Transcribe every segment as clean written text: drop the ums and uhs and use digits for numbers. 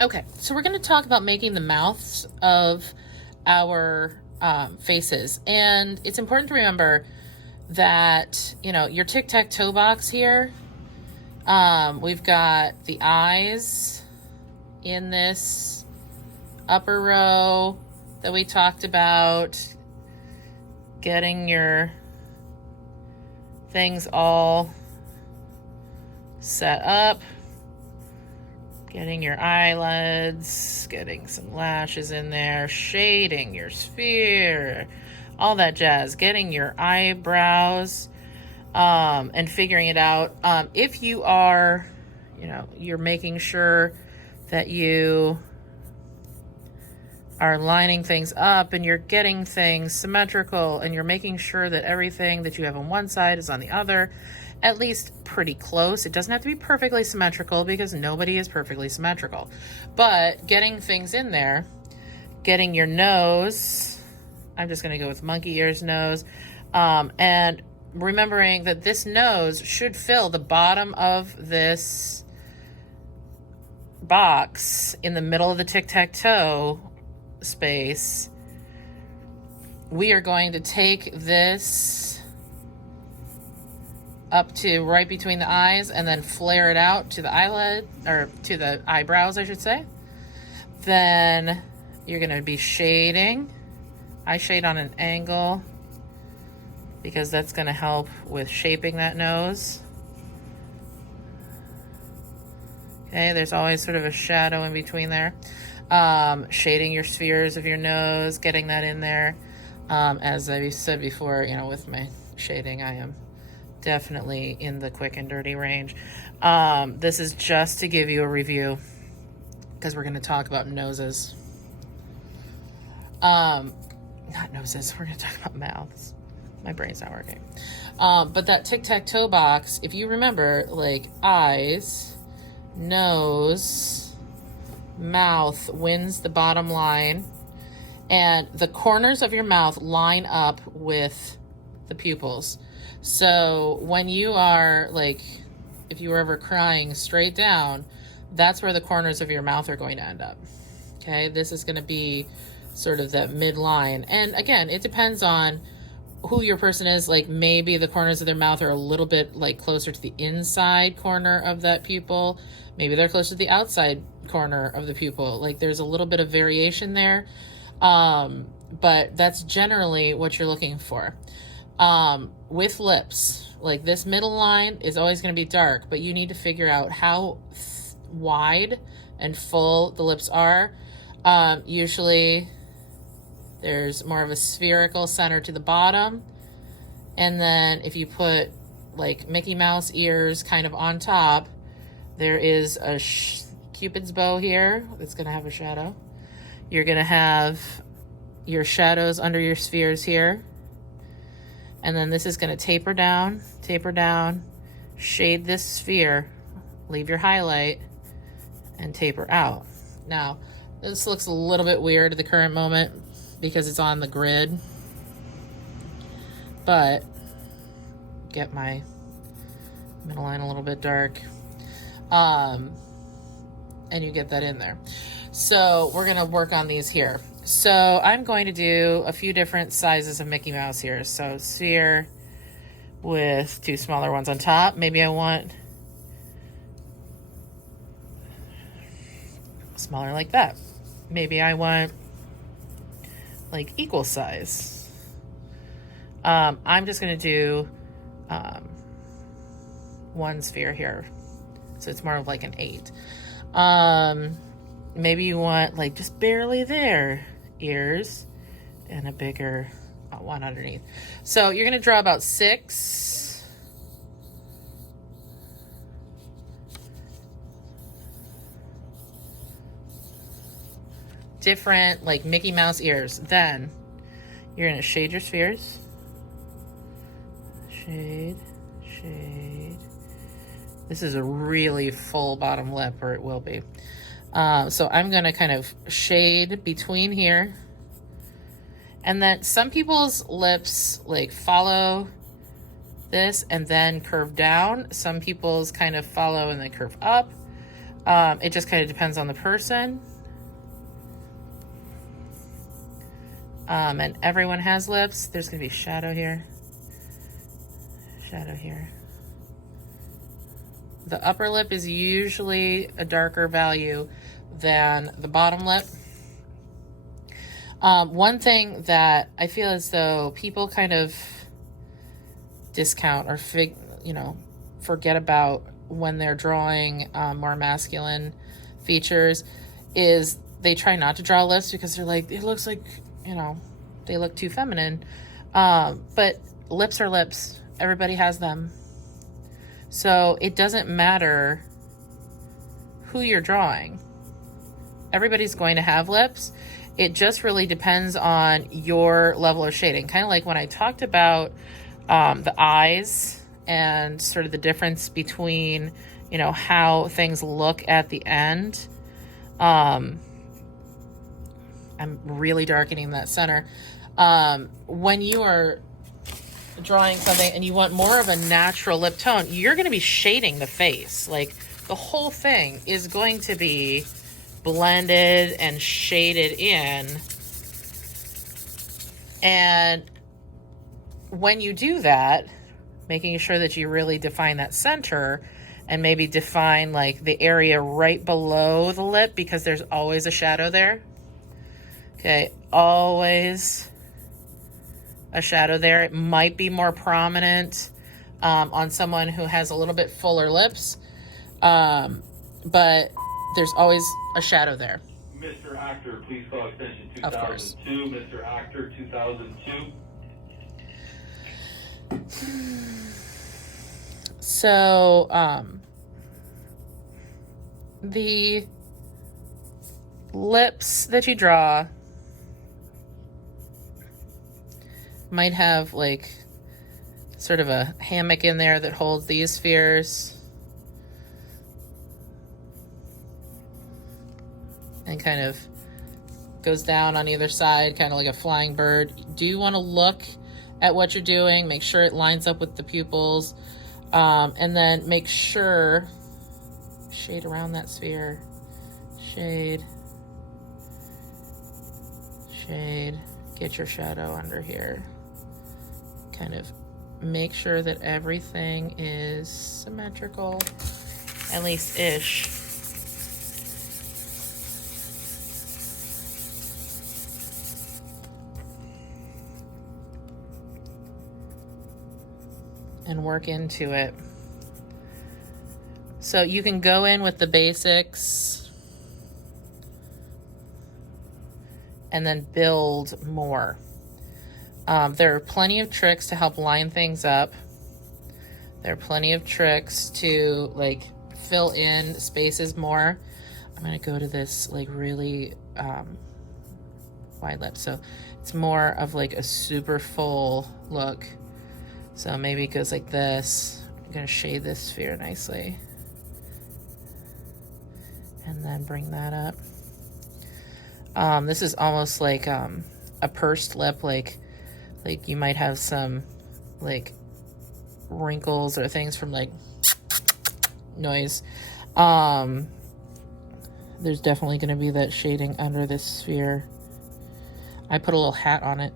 Okay, so we're going to talk about making the mouths of our faces. And it's important to remember that, you know, your tic-tac-toe box here, we've got the eyes in this upper row that we talked about, getting your things all set up, getting your eyelids, getting some lashes in there, shading your sphere, all that jazz, getting your eyebrows, and figuring it out. If you are, you know, you're making sure that you are lining things up and you're getting things symmetrical and you're making sure that everything that you have on one side is on the other, at least pretty close. It doesn't have to be perfectly symmetrical because nobody is perfectly symmetrical, but getting things in there, getting your nose, I'm just going to go with monkey ears nose, and remembering that this nose should fill the bottom of this box in the middle of the tic-tac-toe space. We are going to take this up to right between the eyes and then flare it out to the eyelid, or to the eyebrows, I should say. Then you're going to be shading. I shade on an angle because that's going to help with shaping that nose. Okay, there's always sort of a shadow in between there. Shading your spheres of your nose, getting that in there. As I said before, you know, with my shading, I am definitely in the quick and dirty range. This is just to give you a review because we're going to talk about noses. Not noses, we're going to talk about mouths. My brain's not working. But that tic-tac-toe box, if you remember, like eyes, nose, mouth wins the bottom line, and the corners of your mouth line up with the pupils. So when you are, like, if you were ever crying straight down, that's where the corners of your mouth are going to end up. Okay, this is going to be sort of that midline. And again, it depends on who your person is. Like, maybe the corners of their mouth are a little bit like closer to the inside corner of that pupil. Maybe they're closer to the outside corner of the pupil. Like, there's a little bit of variation there. But that's generally what you're looking for. With lips, like this middle line is always going to be dark, but you need to figure out how wide and full the lips are. Usually there's more of a spherical center to the bottom. And then if you put like Mickey Mouse ears kind of on top, there is a Cupid's bow here that's going to have a shadow. You're going to have your shadows under your spheres here. And then this is going to taper down, shade this sphere, leave your highlight, and taper out. Now, this looks a little bit weird at the current moment because it's on the grid, but get my middle line a little bit dark, and you get that in there. So we're going to work on these here. So I'm going to do a few different sizes of Mickey Mouse here. So sphere with two smaller ones on top. Maybe I want smaller like that. Maybe I want like equal size. I'm just going to do one sphere here. So it's more of like an 8. Maybe you want like just barely there ears and a bigger one underneath. So you're going to draw about 6 different like Mickey Mouse ears. Then you're going to shade your spheres. Shade. This is a really full bottom lip, or it will be. So I'm going to kind of shade between here. And then some people's lips like follow this and then curve down. Some people's kind of follow and then curve up. It just kind of depends on the person. And everyone has lips. There's going to be shadow here. Shadow here. The upper lip is usually a darker value than the bottom lip. One thing that I feel as though people kind of discount or forget about when they're drawing more masculine features is they try not to draw lips because they're like, it looks like, they look too feminine. But lips are lips. Everybody has them. So it doesn't matter who you're drawing. Everybody's going to have lips. It just really depends on your level of shading. Kind of like when I talked about the eyes and sort of the difference between, how things look at the end. I'm really darkening that center. When you are drawing something and you want more of a natural lip tone, you're going to be shading the face. Like the whole thing is going to be blended and shaded in. And when you do that, making sure that you really define that center and maybe define like the area right below the lip, because there's always a shadow there. Okay, always a shadow there. It might be more prominent on someone who has a little bit fuller lips, but there's always a shadow there. Mr. Actor, please call extension 2002. Of course. Mr. Actor, 2002. So, the lips that you draw might have like sort of a hammock in there that holds these spheres and kind of goes down on either side, kind of like a flying bird. Do you want to look at what you're doing? Make sure it lines up with the pupils, and then make sure, shade around that sphere, shade, get your shadow under here. Kind of make sure that everything is symmetrical, at least ish. And work into it. So you can go in with the basics and then build more. There are plenty of tricks to help line things up. There are plenty of tricks to like fill in spaces more. I'm gonna go to this like really wide lip, so it's more of like a super full look. So maybe it goes like this. I'm gonna shade this sphere nicely. And then bring that up. This is almost like a pursed lip, like you might have some like wrinkles or things from like noise. There's definitely gonna be that shading under this sphere. I put a little hat on it.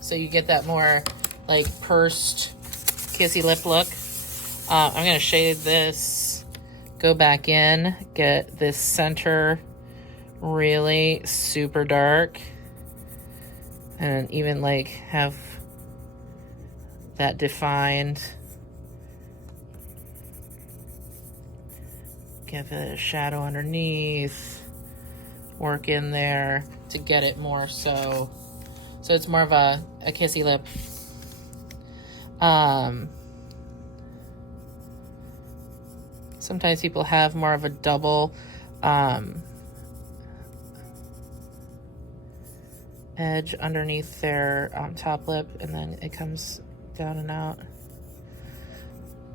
So you get that more like pursed kissy lip look. I'm gonna shade this, go back in, get this center really super dark, and even like have that defined. Give it a shadow underneath, work in there to get it more so it's more of a kissy lip. Sometimes people have more of a double edge underneath their top lip, and then it comes down and out.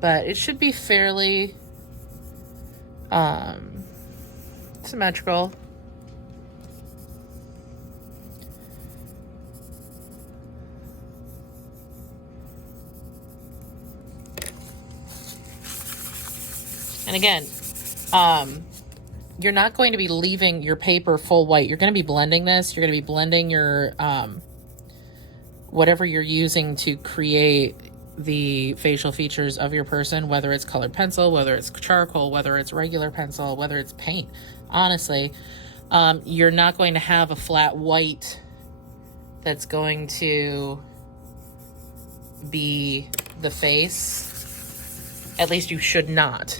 But it should be fairly symmetrical. And again, you're not going to be leaving your paper full white. You're going to be blending this. You're going to be blending your, whatever you're using to create the facial features of your person, whether it's colored pencil, whether it's charcoal, whether it's regular pencil, whether it's paint. Honestly, you're not going to have a flat white that's going to be the face. At least you should not.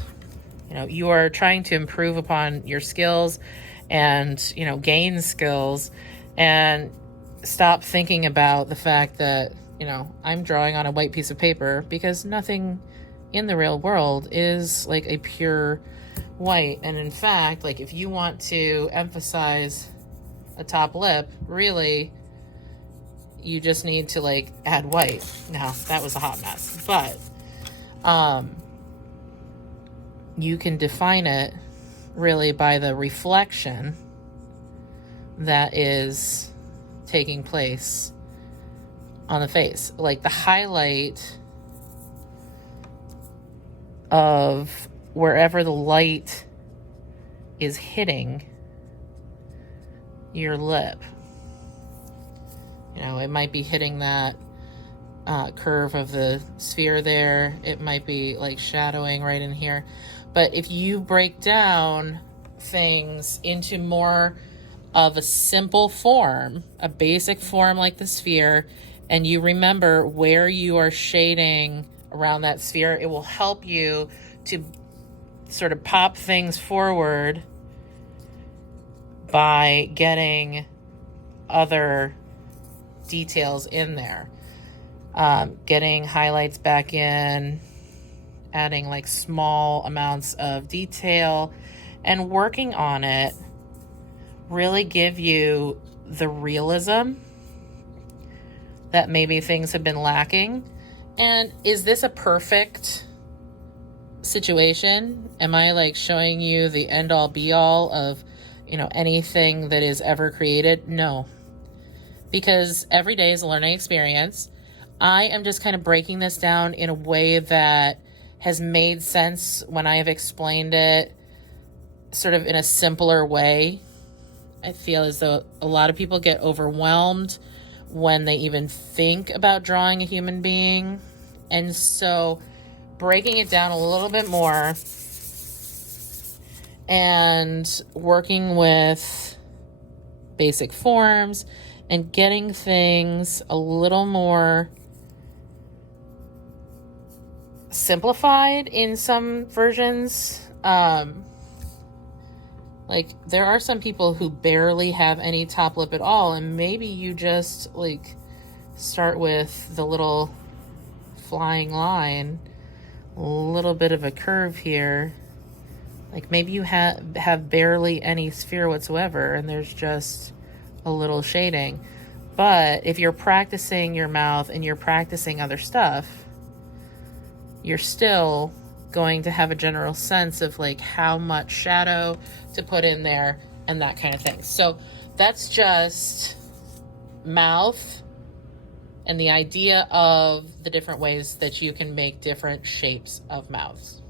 You know, you are trying to improve upon your skills and, you know, gain skills, and stop thinking about the fact that, you know, I'm drawing on a white piece of paper, because nothing in the real world is like a pure white. And in fact, like, if you want to emphasize a top lip, really, you just need to like add white. Now, that was a hot mess, but you can define it really by the reflection that is taking place on the face. Like the highlight of wherever the light is hitting your lip. You know, it might be hitting that curve of the sphere there. It might be like shadowing right in here. But if you break down things into more of a simple form, a basic form like the sphere, and you remember where you are shading around that sphere, it will help you to sort of pop things forward by getting other details in there. Getting highlights back in, adding like small amounts of detail, and working on it really give you the realism that maybe things have been lacking. And is this a perfect situation? Am I like showing you the end all be all of, you know, anything that is ever created? No, because every day is a learning experience. I am just kind of breaking this down in a way that has made sense when I have explained it sort of in a simpler way. I feel as though a lot of people get overwhelmed when they even think about drawing a human being. And so breaking it down a little bit more and working with basic forms and getting things a little more simplified in some versions. Like, there are some people who barely have any top lip at all, and maybe you just like start with the little flying line, a little bit of a curve here. Like maybe you have barely any sphere whatsoever, and there's just a little shading. But if you're practicing your mouth and you're practicing other stuff, you're still going to have a general sense of like how much shadow to put in there and that kind of thing. So that's just mouth and the idea of the different ways that you can make different shapes of mouths.